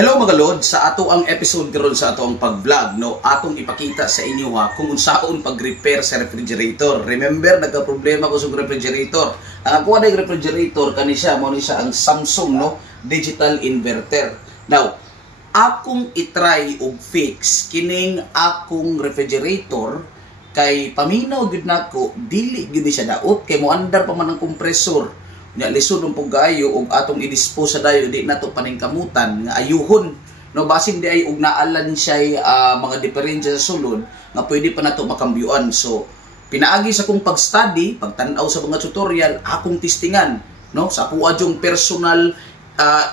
Hello mga lord, sa ato ang episode karon sa ato ang pag-vlog, no, atong ipakita sa inyo ha kung unsaon pag-repair sa refrigerator. Remember, nagka-problema ko sa refrigerator. Ang ako na refrigerator kani siya, mo ni siya ang Samsung, no, digital inverter. Now, akong itry og fix kining akong refrigerator kay paminaw gid nako, dili gid siya daot kay mo andar pa man ang kompresor. Nya lisod ang pugaayo og atong i-dispose sa dayo di nato paningkamutan nga ayuhon, no, basin di ay og naalan siya mga diferensya sa sulod nga pwede pa nato makambyuan. So pinaagi sa kong pag-study, pagtan-aw sa mga tutorial, akong testingan, no, sa ako adjong personal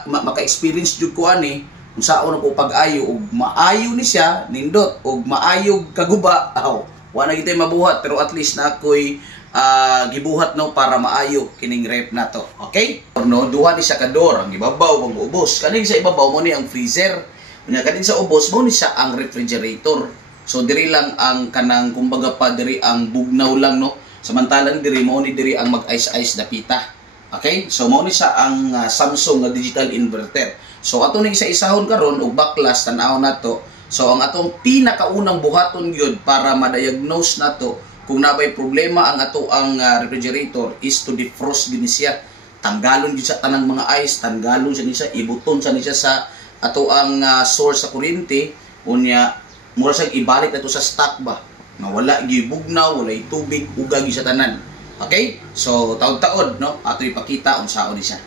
maka-experience jud ko ani kung saan ako pag-ayo og maayo ni siya nindot og maayog kaguba. Wala na kitay mabuhat pero at least na ako'y gibuhat, no, para maayo kining rep na to. Okay? No, duha ni siya ka door, ang ibabaw ang ubos. Kaning sa ibabaw mo ni ang freezer. Unya kaning sa ubos mo ni siya ang refrigerator. So diri lang ang kanang kumbaga pa diri ang bugnaw lang, no. Samantalang diri mo ni diri ang mag-ice-ice dapita. Okay? So mo ni siya ang Samsung nga digital inverter. So ato ning isa-isahon karon og baklas tan-aw nato. So ang atong pinakaunang buhaton gyud para ma-diagnose nato kung nabay problema ang ato ang refrigerator is to defrost gini siya. Tanggalon gyud sa tanang mga ice, tanggalon siya ibuton sa ato ang source sa kuryente, unya mura sa ibalik nato sa stock ba. Na wala gyud bugnaw, wala tubig, ugag gyud sa tanan. Okay? So taud-taod, no, ato ipakita unsaon ni siya.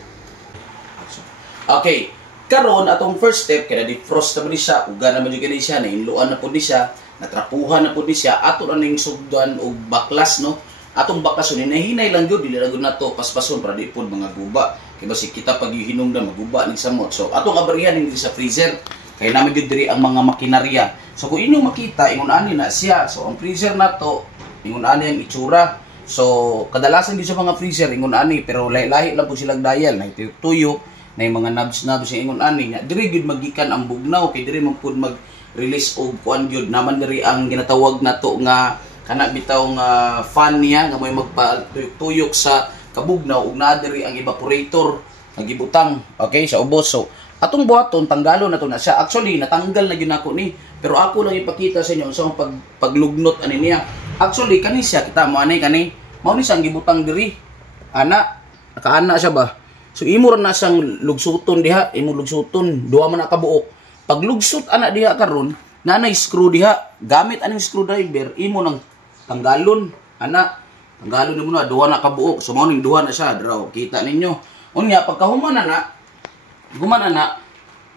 Okay. Karon atong first step kaya defrost na ni siya, uga na man gyud siya, nainluan na pud ni siya, natrapuhan na pud ni siya, ato na ning sugdan og baklas, no. Atong baklas ni nahinay lang gyud, dili ra gyud nato paspason para di pud mga guba. Kay basi kita pag hinungdan maguba ning samot. So atong abrihan ning sa freezer kay naman gyud diri ang mga makinarya. So kung inyo makita ingon ani na siya. So ang freezer nato ingon ani ang itsura. So kadalasan di sa mga freezer ingon ani pero lahi-lahi lang pud silang dial, na tuyo na yung mga knobs sa ingon ani nya diri gyud magikan ang bugnaw kay diri man pud mag-release og kuan gyud naman diri ang ginatawag nato nga kana bitaw nga fan niya nga may magpatuyok sa kabugnaw ug naa diri ang evaporator nagibutang, okay, sa ubos. So atong buhaton tanggalon nato na siya. Actually natanggal na gyud nako ni pero ako lang ipakita sa inyo sa paglugnot ani niya. Actually kani siya kita mo ani kani mao ni sang gibutang diri ana nakaana siya ba. So imo ra na sang lugsuton diha, imo lugsuton, duha man nakabuok. Pag lugsot ana diha karon, nanay screw diha, gamit aning screwdriver, imo nang tanggalon, ana. Tanggalon nimo na duha na kabuok. So mao ning duha na siya, draw. Kita ninyo. Unya pagkahuman na, guman na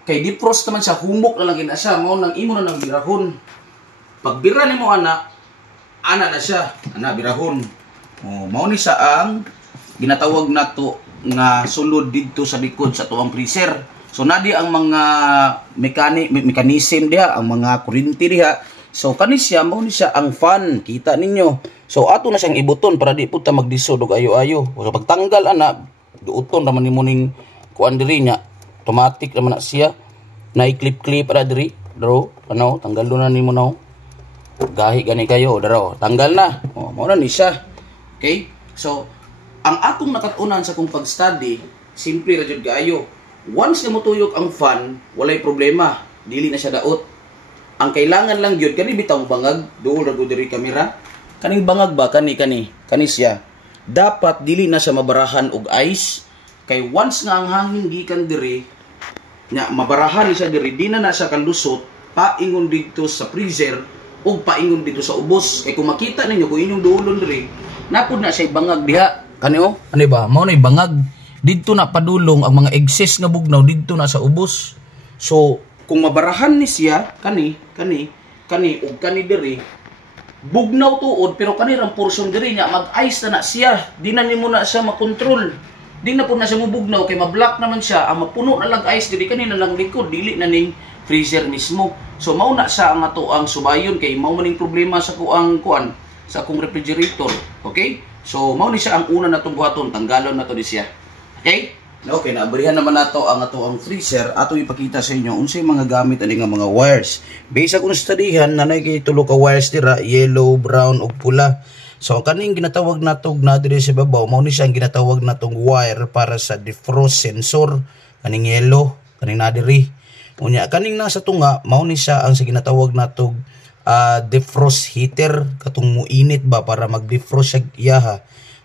kay defrost naman siya, humok na lang gina siya, mao nang imo na nang birahon. Pag bira nimo ana na siya, ana birahon. Oh, mao ni sa ang ginatawag nato nga sulod dito sa likod sa tuwang freezer. So nadi ang mga mechanism diha, ang mga kuryente diha. So kani siya mao ni siya ang fan, kita ninyo. So ato na siyang ibuton para di pud ta magdisod og ayo-ayo. So pagtanggal ana, duuton naman nimo ning kuan diri nya. Automatic naman na siya. Na i-clip para diri. Daro, ano, tanggalon na nimo now. Gahi gani kayo, daro. Tanggal na. Oh, mao na ni siya. Okay? So ang akong nakatunan sa kong pag-study, simple ra jud kaayo. Once na motuyok ang fan, walay problema, dili na siya daot. Ang kailangan lang gyud kani bitaw bangag, duol ra gud diri kamera. Kaning bangag ba kani siya. Dapat dili na siya mabarahan og ice kay once nga ang hangin gikan diri, nya mabarahan ni siya diri, di na siya kalusot, paingon dito sa freezer ug paingon dito sa ubos. Kay kung makita ninyo kung inyong duolon diri, napud na siya bangag diha. Kani o? Ano ba? Mao na bangag. Dito na padulong ang mga excess nga bugnaw dito na sa ubos. So, kung mabarahan ni siya, kani ug kani diri, bugnaw tuod pero kani rang portion diri nya mag-ice na siya. Di na nimo na siya makontrol. Di na pud na siya mabugnaw kay ma-block naman siya. Ang mapuno na lang ice diri kanina lang likod, dili na ning freezer mismo. So mao na siya ang ato ang subayon kay mao maning problema sa kuang sa akong refrigerator. Okay? So, mao ni siya ang una natong buhaton, tanggalon na to di siya. Okay? Okay, naabrihan naman nato ang freezer. Ato ipakita sa inyo unsay mga gamit ani nga mga wires. Based sa kung studyhan, nanay kay tulo ka wires dira, yellow, brown ug pula. So kaning ginatawag natog na diri sa babaw, mao ni siya ang ginatawag natong wire para sa defrost sensor, kaning yellow, kaning na diri. Unya kaning nasa tunga mao ni siya ang sa ginatawag natog defrost heater, katong muinit ba para mag-defrost siya iyaha.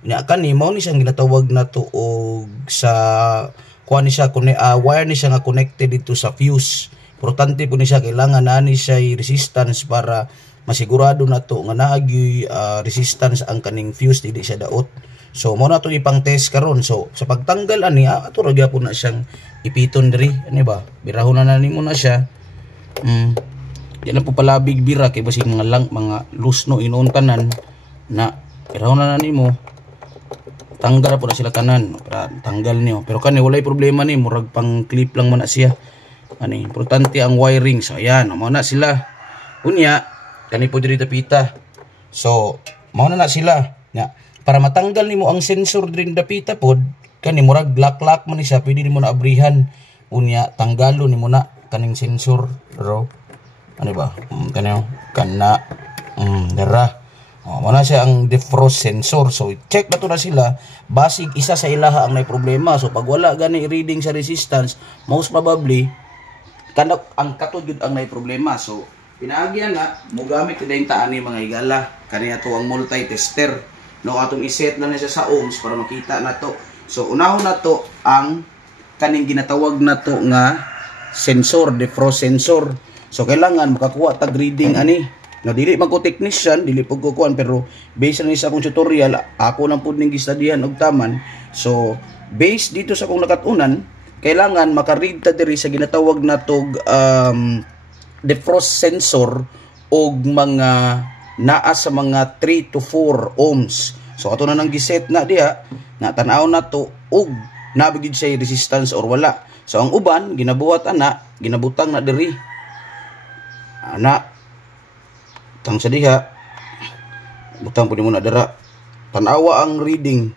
Unya kani mao ni siya ang ginatawag nato og sa kuha ni siya wire ni siya nga connected dito sa fuse. Importante po ni siya, kailangan na ni siya resistance para masigurado na to nga naagi resistance ang kaning fuse, dili siya daot. So mo na to ipang test karon. So sa pagtanggal ani ato ra gyapon na siyang ipiton diri, ani ba? Birahon na nimo na siya. Di na po pala big bira kay basig mga loose no inon tanan na birahon na nimo. Tanggal po na sila tanan, tanggal niyo. Pero kani walay problema ni, murag pang clip lang man na siya. Ani, importante ang wiring. So ayan, mao na sila. Unya, kani po diri dapita. So, mao na sila. Nya, para matanggal nimo ang sensor diri dapita pod, kani murag lock man ni siya, pwede nimo na abrihan. Unya, tanggalo nimo na kaning sensor, bro. Ano ba? Kana dara. Mao na siya ang defrost sensor. So check na to na sila, basig isa sa ilaha ang may problema. So pag wala gani reading sa resistance, most probably kanak ang katod yun ang may problema. So pinaagyan na mo gamit din taan ni mga higala. Kaniya to ang multi-tester. No atong iset na siya sa ohms para makita na to. So unahon na to ang kaning ginatawag na to nga sensor, defrost sensor. So kailangan makakuha tag reading ani. No, dili man ko technician, dili pud ko kuan, pero based na sa akong tutorial, ako lang pud ning gistudihan og taman. So based dito sa akong nakatunan, kailangan maka-read ta diri sa ginatawag natog defrost sensor og mga naa sa mga 3 to 4 ohms. So ato na nang giset na diha, na tan-aw na to og nabigid siya resistance or wala. So ang uban ginabuhat ana, ginabutang na diri. Ana tang sa diha, butang po ni muna dara, tanawa ang reading.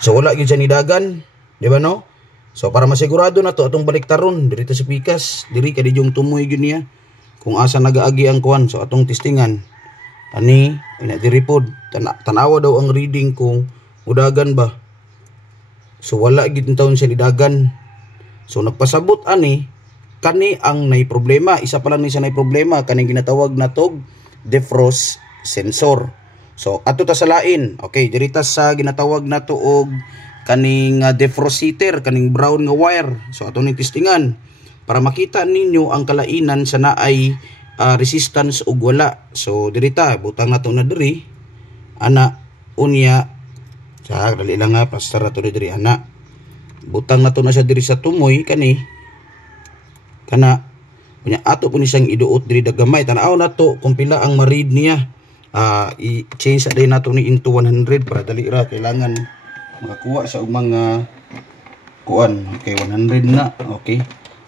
So wala gyud siya nidagan, di ba no? So para masigurado na to atong baliktaron diri ta sa pikas, diri kay dinyong tumoy gyud niya kung asa nagaagi ang kuan. So atong testingan ani ina diri pod tanawa daw ang reading kung udagan ba. So wala gyud taon siya nidagan. So nagpasabot ani kani ang nay problema. Isa pa lang ni siya nay problema, kaning ginatawag na tog defrost sensor. So ato ta sa lain. Okay, diri ta sa ginatawag na to og kaning defrost heater, kaning brown nga wire. So ato ning testingan para makita ninyo ang kalainan sa naay resistance ug wala. So diri ta butang nato na diri ana unya. Sa dali lang nga plaster ato diri ana. Butang nato na siya diri sa tumoy kani. Kana punya ato po ni siyang iduot diri dagamay. Tanaw na to kung pila ang ma-read niya. I-change din nato ni into 100 para dali ra kailangan makakuha sa mga kuan. Okay, 100 na. Okay.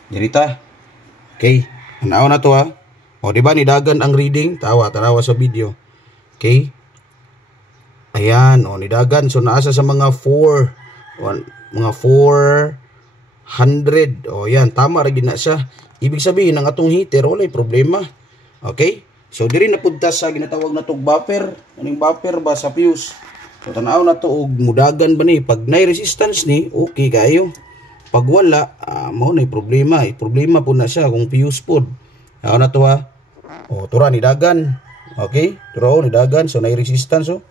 Diri ta. Okay. Tanaw na to ha. O di ba nidagan ang reading? Tanawa sa video. Okay. Ayan, o nidagan. So naasa sa mga 400. O yan, tama ra gid na siya. Ibig sabihin ang atong heater walay problema. Okay? So diri na pud ta sa ginatawag na tog buffer. Aning buffer ba sa fuse. So tanaw na to og mudagan ba ni pag nay resistance ni, okay kayo. Pag wala, mao nay problema. Problema pud na siya kung fuse pod. Tanaw na to ha. O tura ni dagan. Okay? Tura ni dagan so nay resistance oh.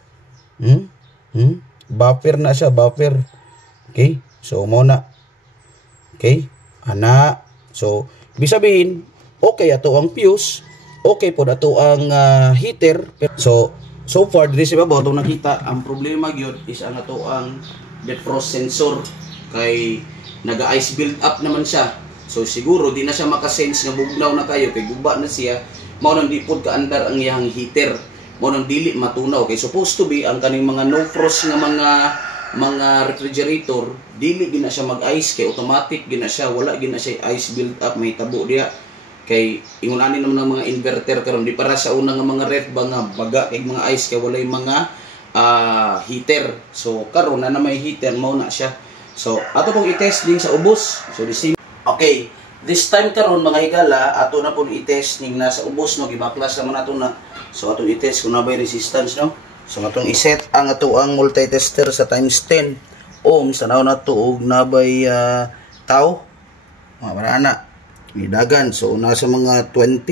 Buffer na siya, buffer. Okay? So mao na. Okay? Ana. So, ibig sabihin, okay ato ang fuse, okay po ato ang heater. So far, diri sa babaw, itong nakita, ang problema gyud is ang ato ang defrost sensor. Kay, naga-ice build up naman siya. So, siguro, di na siya makasense nga bugnaw na kayo, kay guba na siya, mao nang di pod kaandar ang iyang heater. Mao nang dili matunaw. Kay, supposed to be, ang kaning mga no frost nga mga refrigerator dili gina siya mag-ice kay automatic gina siya, wala gina siya ice build up, may tabo diha kay ingon ani naman ng mga inverter karon di para sa unang mga ref ba nga baga kay mga ice kay walay mga heater. So karon na may heater mao na siya. So ato pong i-test din sa ubos. So the same. Okay, this time karon mga higala ato na pong i-test ning nasa ubos no, gibaklas naman ato na. So ato i-test kung nabay resistance no. So atong iset ang ato ang multi-tester sa times 10 ohms. Tanaw na to og nabay tao. Wala na. May dagan. So, nasa mga 20.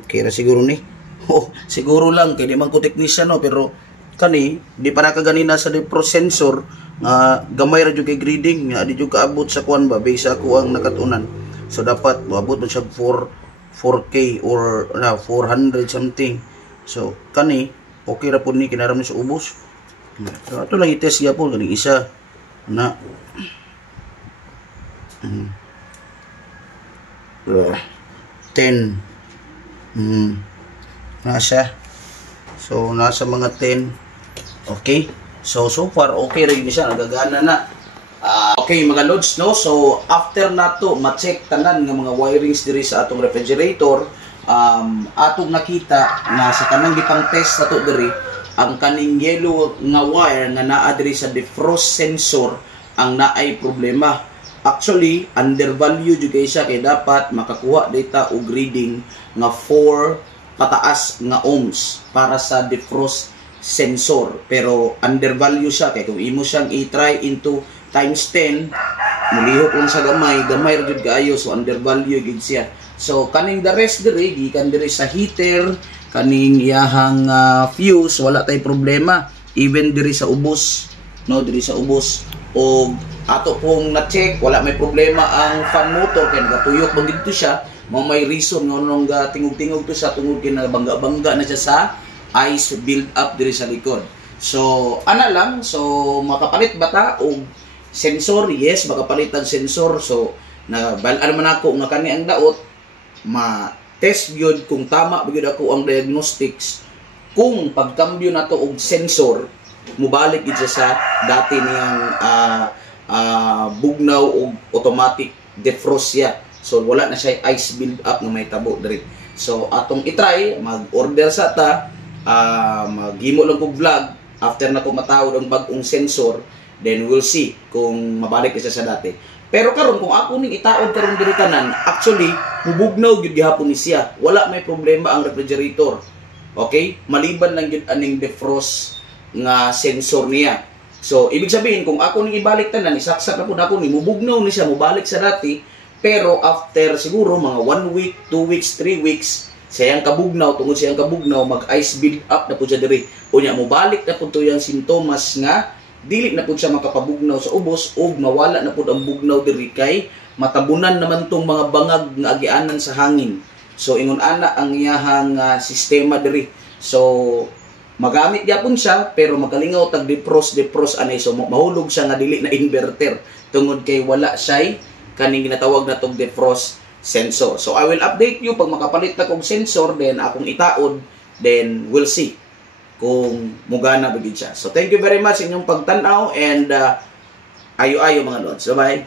Okay ra siguro ni. Oh, siguro lang. Kaya di man ko technician, no? Pero, kani, di pa nakaganina sa defrost sensor, gamay ra jud kay grading, nga di jud kaabot sa kuan ba, base ako ang nakatunan. So, dapat, maabot mo siya 4K or 400 something. So, kani, okay ra po ni, kinaram ni sa ubos. So, ito lang i-test niya po, galing isa. Na, 10. Nasa. So, nasa mga 10. Okay. So far, okay rin siya. Nagagana na. Okay, mga lods, no? So, after na to, ma-check tanan ng mga wirings diri sa atong refrigerator, atong nakita na sa kanang gipang test na to diri, ang kaning yellow nga wire nga naa diri sa defrost sensor ang naay problema. Actually, undervalue jud kay siya, kay dapat makakuha data og reading nga 4 pataas nga ohms para sa defrost sensor. Pero undervalue siya, kay kung imo siyang i-try into times 10, mulihok lang sa gamay jud kaayo, so undervalue gid siya. So kaning the rest diri gikan diri sa heater, kaning iyahang fuse, wala tay problema. Even diri sa ubos, no, diri sa ubos, o ato pong na-check, wala may problema ang fan motor, kaya nagatuyok ba dito siya, may reason nga nung tingog-tingog to siya, tungod kay nabangga-bangga na siya sa ice build up diri sa likod. So ana lang, so makapalit bata og sensor? Yes, makapalit ang sensor. So nabalaan man ako nga kani ang daot, ma-test gyud kung tama gyud ako ang diagnostics, kung pagkambyo na to og sensor, mubalik gid sa dati niyang bugnaw o automatic defrost siya. So wala na siya ice build up nga may tabo diri. So atong i-try, mag-order sa ta, maghimo lang kog vlog after na ko matawod ang bag-ong sensor, then we'll see kung mabalik siya sa dati. Pero karon kung ako ning itaod karon diri tanan, actually mubugnaw gyud gihapon ni siya. Wala may problema ang refrigerator. Okay? Maliban lang gyud aning defrost nga sensor niya. So, ibig sabihin, kung ako ning ibalik tanan, isaksak na po na ako ni, mubugnaw ni siya, mubalik sa dati, pero after siguro mga 1 week, 2 weeks, 3 weeks, siyang kabugnaw, tungod siyang kabugnaw, mag-ice build up na po siya diri. Unya, mubalik na po ito yung sintomas nga, dili na po siya makapabugnaw sa ubos, o mawala na po ang bugnaw diri kay matabunan naman tong mga bangag nga agianan sa hangin. So, ingon ana ang iyahang sistema diri. So, magamit gyapon siya, pero magalingaw tag defrost anay, so mahulog siya nga dili na inverter tungod kay wala siya kaning ginatawag na tong defrost sensor. So I will update you pag makapalit na kong sensor, then akong itaod, then we'll see kung mugana ba gid siya. So thank you very much inyong pagtan-aw, and ayo-ayo mga lods. Bye bye.